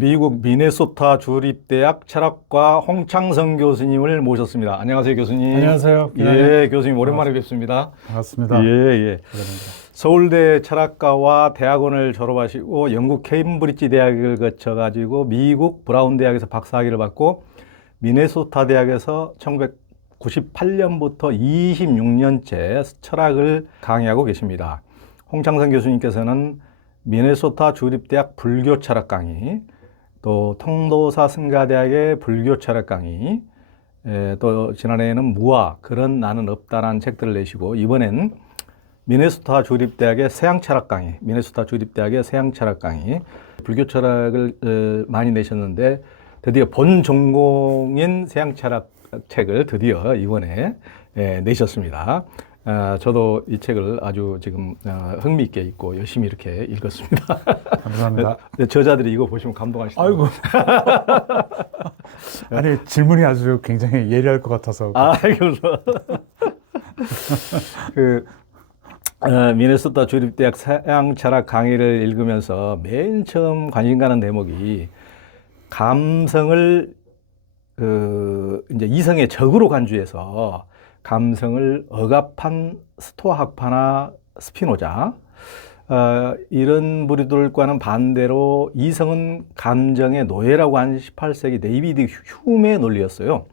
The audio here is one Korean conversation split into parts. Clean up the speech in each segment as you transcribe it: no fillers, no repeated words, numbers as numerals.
미국 미네소타 주립대학 철학과 홍창성 교수님을 모셨습니다. 안녕하세요, 교수님. 안녕하세요. 예, 교수님 오랜만에 뵙습니다. 반갑습니다. 예. 서울대 철학과와 대학원을 졸업하시고 영국 케임브리지 대학을 거쳐가지고 미국 브라운 대학에서 박사학위를 받고 미네소타 대학에서 1998년부터 26년째 철학을 강의하고 계십니다. 홍창성 교수님께서는 미네소타 주립대학 불교 철학 강의, 또 통도사 승가대학의 불교 철학 강의, 또 지난해에는 무아, 그런 나는 없다라는 책들을 내시고 이번엔 미네소타 주립대학의 서양 철학 강의, 미네소타 주립대학의 서양 철학 강의, 불교 철학을 많이 내셨는데 드디어 본 전공인 서양 철학 책을 드디어 이번에 내셨습니다. 저도 이 책을 아주 지금 흥미있게 읽고 열심히 이렇게 읽었습니다. 감사합니다. 저자들이 이거 보시면 감동하시더라고요. 아이고. 아니, 질문이 아주 굉장히 예리할 것 같아서. 그래서 미네소타 주립대학 서양 철학 강의를 읽으면서 맨 처음 관심 가는 대목이 감성을 이제 이성의 적으로 간주해서 감성을 억압한 스토아학파나 스피노자, 이런 무리들과는 반대로 이성은 감정의 노예라고 한 18세기 데이비드 휴메의 논리였어요.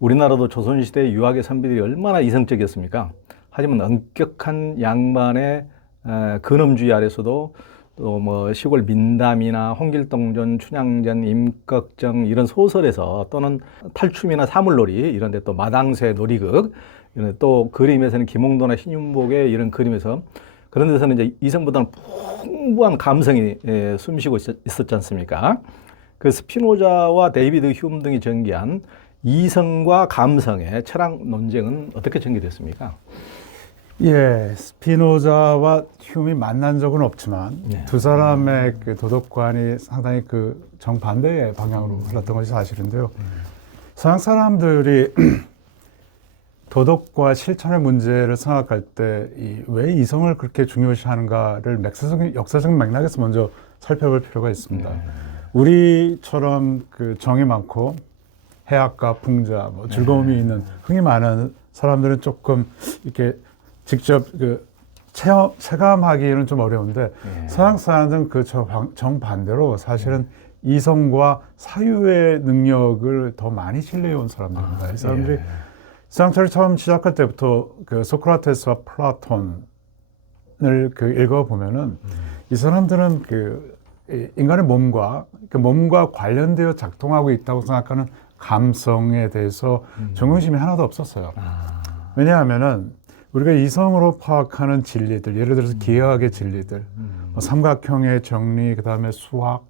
우리나라도 조선시대 유학의 선비들이 얼마나 이성적이었습니까? 하지만 엄격한 양반의 근엄주의 아래서도 또 뭐 시골 민담이나 홍길동전, 춘향전, 임꺽정 이런 소설에서 또는 탈춤이나 사물놀이 이런 데 또 마당새 놀이극 이런 또 그림에서는 김홍도나 신윤복의 이런 그림에서 그런 데서는 이제 이성보다는 풍부한 감성이 숨쉬고 있었지 않습니까? 그 스피노자와 데이비드 휴me 등이 전개한 이성과 감성의 철학 논쟁은 어떻게 전개됐습니까? 예, 스피노자와 휴메이 만난 적은 없지만 두 사람의 그 도덕관이 상당히 그 정반대의 방향으로 흘렀던 것이 사실인데요. 서양 사람들이 도덕과 실천의 문제를 생각할 때 왜 이성을 그렇게 중요시하는가를 역사적인 맥락에서 먼저 살펴볼 필요가 있습니다. 우리처럼 그 정이 많고 해학과 풍자, 뭐 즐거움이 있는 흥이 많은 사람들은 조금 이렇게 직접 그 체감하기는 좀 어려운데 서양 사람들은 그 정반대로 사실은 이성과 사유의 능력을 더 많이 신뢰해온 사람들입니다. 이 사람들이 서양 철학을 처음 시작할 때부터 그 소크라테스와 플라톤을 그 읽어보면은 이 사람들은 그 인간의 몸과 그 몸과 관련되어 작동하고 있다고 생각하는 감성에 대해서 존경심이 하나도 없었어요. 왜냐하면은 우리가 이성으로 파악하는 진리들, 예를 들어서 기하학의 진리들, 삼각형의 정리, 그 다음에 수학,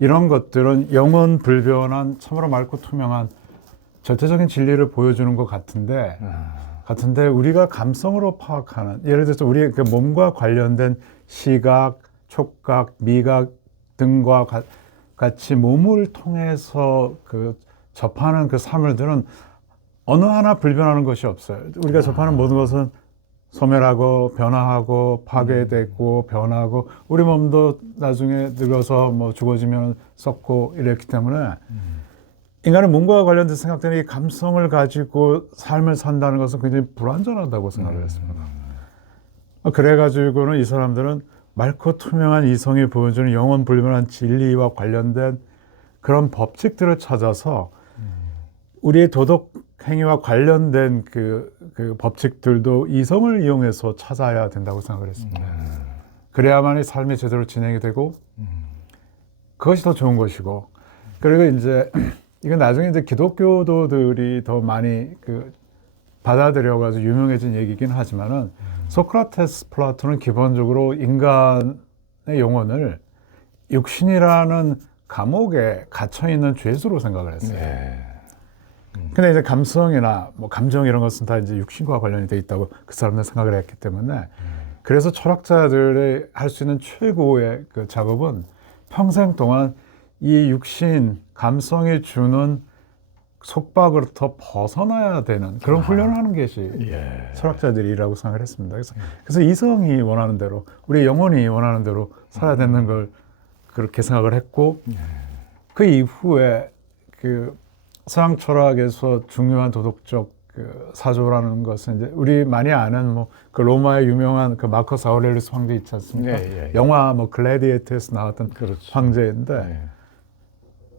이런 것들은 영원 불변한 참으로 맑고 투명한 절대적인 진리를 보여주는 것 같은데 우리가 감성으로 파악하는, 예를 들어서 우리 그 몸과 관련된 시각, 촉각, 미각 등과 같이 몸을 통해서 그 접하는 그 사물들은 어느 하나 불변하는 것이 없어요. 우리가 접하는 모든 것은 소멸하고 변화하고 파괴되고 변하고 우리 몸도 나중에 늙어서 뭐 죽어지면 썩고 이랬기 때문에 인간의 몸과 관련된 생각되는 이 감성을 가지고 삶을 산다는 것은 굉장히 불완전하다고 생각을 했습니다. 그래가지고는 이 사람들은 맑고 투명한 이성이 보여주는 영원 불변한 진리와 관련된 그런 법칙들을 찾아서 우리의 도덕 행위와 관련된 그 법칙들도 이성을 이용해서 찾아야 된다고 생각을 했습니다. 그래야만이 삶이 제대로 진행이 되고 그것이 더 좋은 것이고, 그리고 이제 이건 나중에 이제 기독교도들이 더 많이 그 받아들여가지고 유명해진 얘기긴 하지만은 소크라테스, 플라톤은 기본적으로 인간의 영혼을 육신이라는 감옥에 갇혀 있는 죄수로 생각을 했어요. 근데 이제 감성이나 뭐 감정 이런 것은 다 이제 육신과 관련이 돼 있다고 그 사람들 생각을 했기 때문에 그래서 철학자들이 할 수 있는 최고의 그 작업은 평생 동안 이 육신, 감성이 주는 속박으로부터 벗어나야 되는 그런 훈련을 하는 것이 철학자들이라고 생각을 했습니다. 그래서 이성이 원하는 대로, 우리 영혼이 원하는 대로 살아야 되는 걸 그렇게 생각을 했고, 그 이후에 그 서양 철학에서 중요한 도덕적 그 사조라는 것은 이제 우리 많이 아는 뭐 그 로마의 유명한 그 마커스 아우렐리우스 황제 있지 않습니까? 영화 뭐 글래디에이터에서 나왔던 그렇죠. 황제인데 네.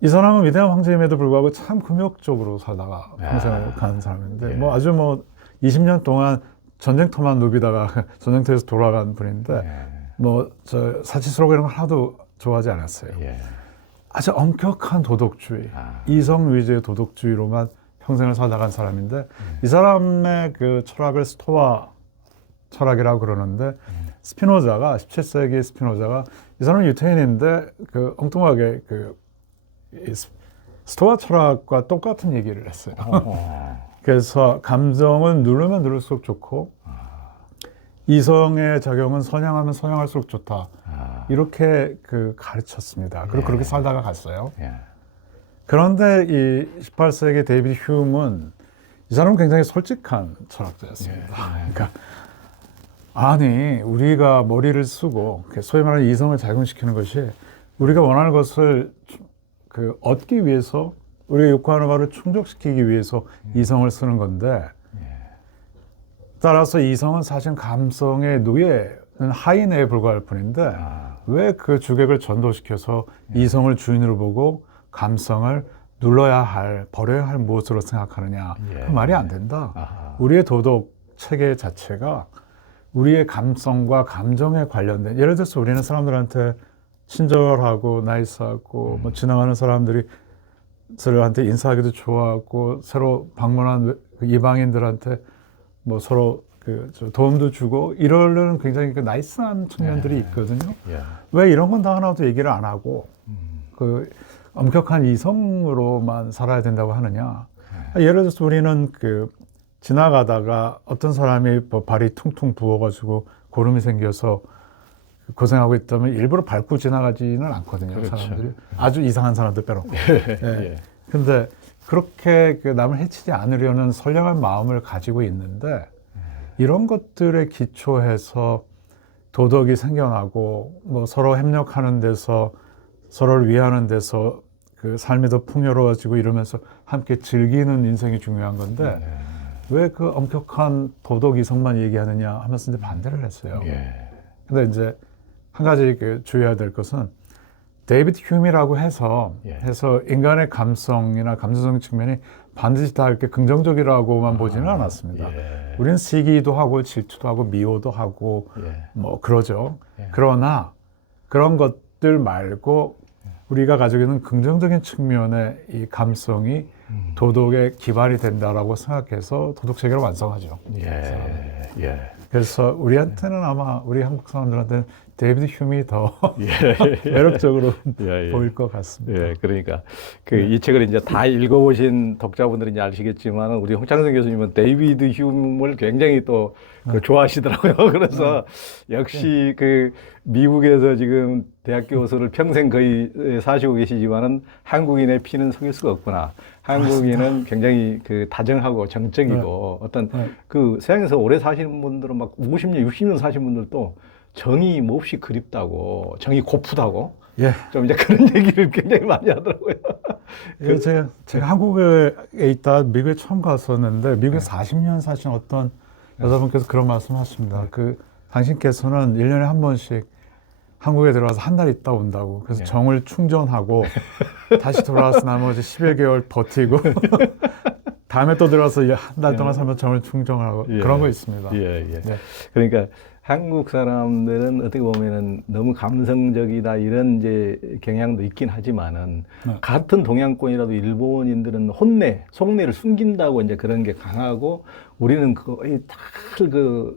이 사람은 위대한 황제임에도 불구하고 참 금욕적으로 살다가 평생을 가는 사람인데 예. 뭐 아주 뭐 20년 동안 전쟁터만 누비다가 전쟁터에서 돌아간 분인데 뭐 저 사치스러운 걸 하나도 좋아하지 않았어요. 예. 아주 엄격한 도덕주의, 이성 위주의 도덕주의로만 평생을 살아간 사람인데 이 사람의 그 철학을 스토아 철학이라고 그러는데 스피노자가 17세기 스피노자가 이 사람은 유태인인데 그 엉뚱하게 그 스토아 철학과 똑같은 얘기를 했어요. 그래서 감정은 누르면 누를수록 좋고 이성의 작용은 선양하면 선양할수록 좋다. 이렇게 그 가르쳤습니다. 그리고 그렇게 살다가 갔어요. 그런데 이 18세기 데이비드 휴먼은 이 사람은 굉장히 솔직한 철학자였습니다. 그러니까 아니 우리가 머리를 쓰고 소위 말하는 이성을 작용시키는 것이 우리가 원하는 것을 그 얻기 위해서 우리가 요구하는 바를 충족시키기 위해서 이성을 쓰는 건데 따라서 이성은 사실 감성의 노예는 하인에 불과할 뿐인데 왜 그 주객을 전도시켜서 이성을 주인으로 보고 감성을 눌러야 할, 버려야 할 무엇으로 생각하느냐. 그 말이 안 된다. 우리의 도덕 체계 자체가 우리의 감성과 감정에 관련된, 예를 들어서 우리는 사람들한테 친절하고 나이스하고 뭐 지나가는 사람들한테 인사하기도 좋아하고 새로 방문한 이방인들한테 뭐 서로 그 도움도 주고 이러려는 굉장히 그 나이스한 측면들이 있거든요. 왜 이런 건 다 하나도 얘기를 안 하고 그 엄격한 이성으로만 살아야 된다고 하느냐. 예를 들어서 우리는 그 지나가다가 어떤 사람이 뭐 발이 퉁퉁 부어가지고 고름이 생겨서 고생하고 있다면 일부러 밟고 지나가지는 않거든요. 그렇죠. 사람들이. 아주 이상한 사람들 빼놓고. 예. 근데 그렇게 그 남을 해치지 않으려는 선량한 마음을 가지고 있는데 이런 것들에 기초해서 도덕이 생겨나고 뭐 서로 협력하는 데서 서로를 위하는 데서 그 삶이 더 풍요로워지고 이러면서 함께 즐기는 인생이 중요한 건데 왜 그 엄격한 도덕 이성만 얘기하느냐 하면서 이제 반대를 했어요. 근데 이제 한 가지 그 주의해야 될 것은 데이비드 휴미라고 해서 인간의 감성이나 감수성 측면이 반드시 다 이렇게 긍정적이라고만 보지는 않았습니다. 우리는 시기도 하고 질투도 하고 미워도 하고 뭐 그러죠. 그러나 그런 것들 말고 우리가 가지고 있는 긍정적인 측면의 이 감성이 도덕의 기반이 된다라고 생각해서 도덕 체계를 완성하죠. 그래서 우리한테는 아마 우리 한국 사람들한테는 데이비드 휴미 더 매력적으로 보일 것 같습니다. 그러니까 그 이 책을 이제 다 읽어보신 독자분들은 이제 아시겠지만 우리 홍창성 교수님은 데이비드 휴미를 굉장히 또 그 좋아하시더라고요. 그래서 역시 그 미국에서 지금 대학 교수를 평생 거의 사시고 계시지만은 한국인의 피는 속일 수가 없구나. 한국인은 굉장히 그 다정하고 정적이고 어떤 그 서양에서 오래 사시는 분들은 막 50년, 60년 사신 분들도 정이 몹시 그립다고, 정이 고프다고, 좀 이제 그런 얘기를 굉장히 많이 하더라고요. 제가 한국에 있다 미국에 처음 갔었는데 미국에 40년 사신 어떤 여자분께서 그런 말씀 하십니다. 그 당신께서는 1년에 한 번씩 한국에 들어와서 한 달 있다 온다고. 그래서 정을 충전하고 다시 돌아와서 나머지 10여 개월 버티고 다음에 또 들어와서 한 달 동안 살면 정을 충전하고 그런 거 있습니다. 그러니까 한국 사람들은 어떻게 보면은 너무 감성적이다 이런 이제 경향도 있긴 하지만은 같은 동양권이라도 일본인들은 혼내, 속내를 숨긴다고 이제 그런 게 강하고 우리는 거의 다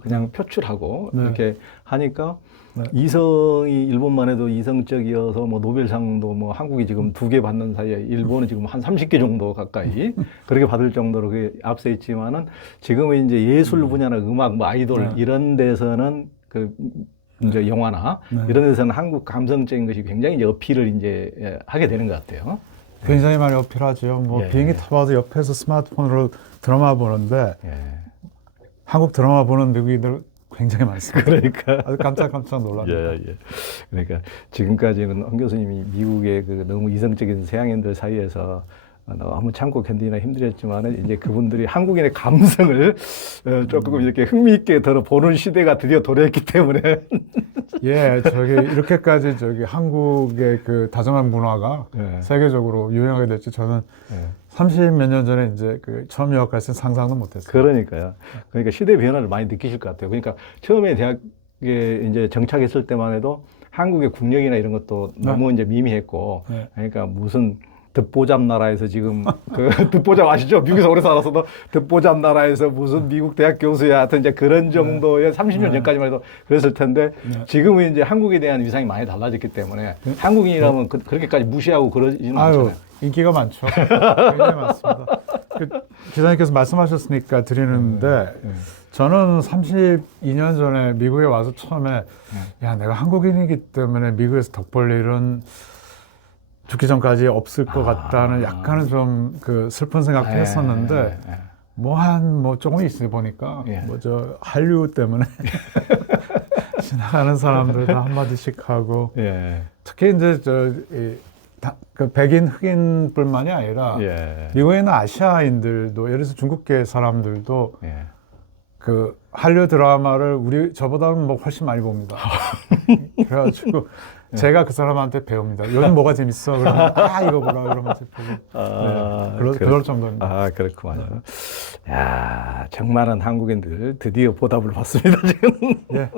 그냥 표출하고 이렇게 하니까 이성이 일본만 해도 이성적이어서 뭐 노벨상도 뭐 한국이 지금 2개 받는 사이에 일본은 지금 한 30개 정도 가까이 그렇게 받을 정도로 그게 앞서 있지만은 지금은 이제 예술 분야나 음악, 뭐 아이돌 이런 데서는 그 이제 영화나 이런 데서는 한국 감성적인 것이 굉장히 이제 어필을 이제 하게 되는 것 같아요. 굉장히 많이 어필하죠. 뭐 비행기 타봐도 옆에서 스마트폰으로 드라마 보는데 한국 드라마 보는 미국인들 굉장히 많습니다. 그러니까. 아주 깜짝깜짝 놀랍니다. 예, 예. 그러니까 지금까지는 황 교수님이 미국의 그 너무 이성적인 서양인들 사이에서 너무 참고 견디기나 힘들었지만은 이제 그분들이 한국인의 감성을 조금 이렇게 흥미있게 들어보는 시대가 드디어 도래했기 때문에 예, 이렇게까지 한국의 그 다정한 문화가 예. 세계적으로 유행하게 될지 저는 예. 30몇 년 전에 이제 그 처음 유학 갔을 때 상상도 못했어요. 그러니까요. 그러니까 시대 변화를 많이 느끼실 것 같아요. 그러니까 처음에 대학에 이제 정착했을 때만 해도 한국의 국력이나 이런 것도 너무 이제 미미했고, 네. 그러니까 무슨 듣보잡 나라에서 지금 그 듣보잡 아시죠? 미국에서 오래 살아서도 듣보잡 나라에서 무슨 미국 대학 교수야 하여튼 이제 그런 정도의 30년 네. 전까지만 해도 그랬을 텐데 네. 지금은 이제 한국에 대한 위상이 많이 달라졌기 때문에 한국인이라면 그렇게까지 무시하고 그러지는 아유, 않잖아요. 인기가 많죠. 굉장히 많습니다. 기자님께서 말씀하셨으니까 드리는데 저는 32년 전에 미국에 와서 처음에 야, 내가 한국인이기 때문에 미국에서 덕볼 일은 죽기 전까지 없을 것 같다는 약간은 좀 그 슬픈 생각도 했었는데 뭐 조금 있으니 보니까 예. 한류 때문에 지나가는 사람들 다 한마디씩 하고 예. 특히 이제 그 백인 흑인뿐만이 아니라 예. 미국에 있는 아시아인들도 예를 들어서 중국계 사람들도 예. 그 한류 드라마를 저보다는 뭐 훨씬 많이 봅니다. 그래가지고 제가 그 사람한테 배웁니다. 요즘 뭐가 재밌어? 그러면 이거 보라 그러면 보고. 그럴 정도입니다. 아, 그렇구만요. 야, 정말은 한국인들 드디어 보답을 받습니다, 지금. 예.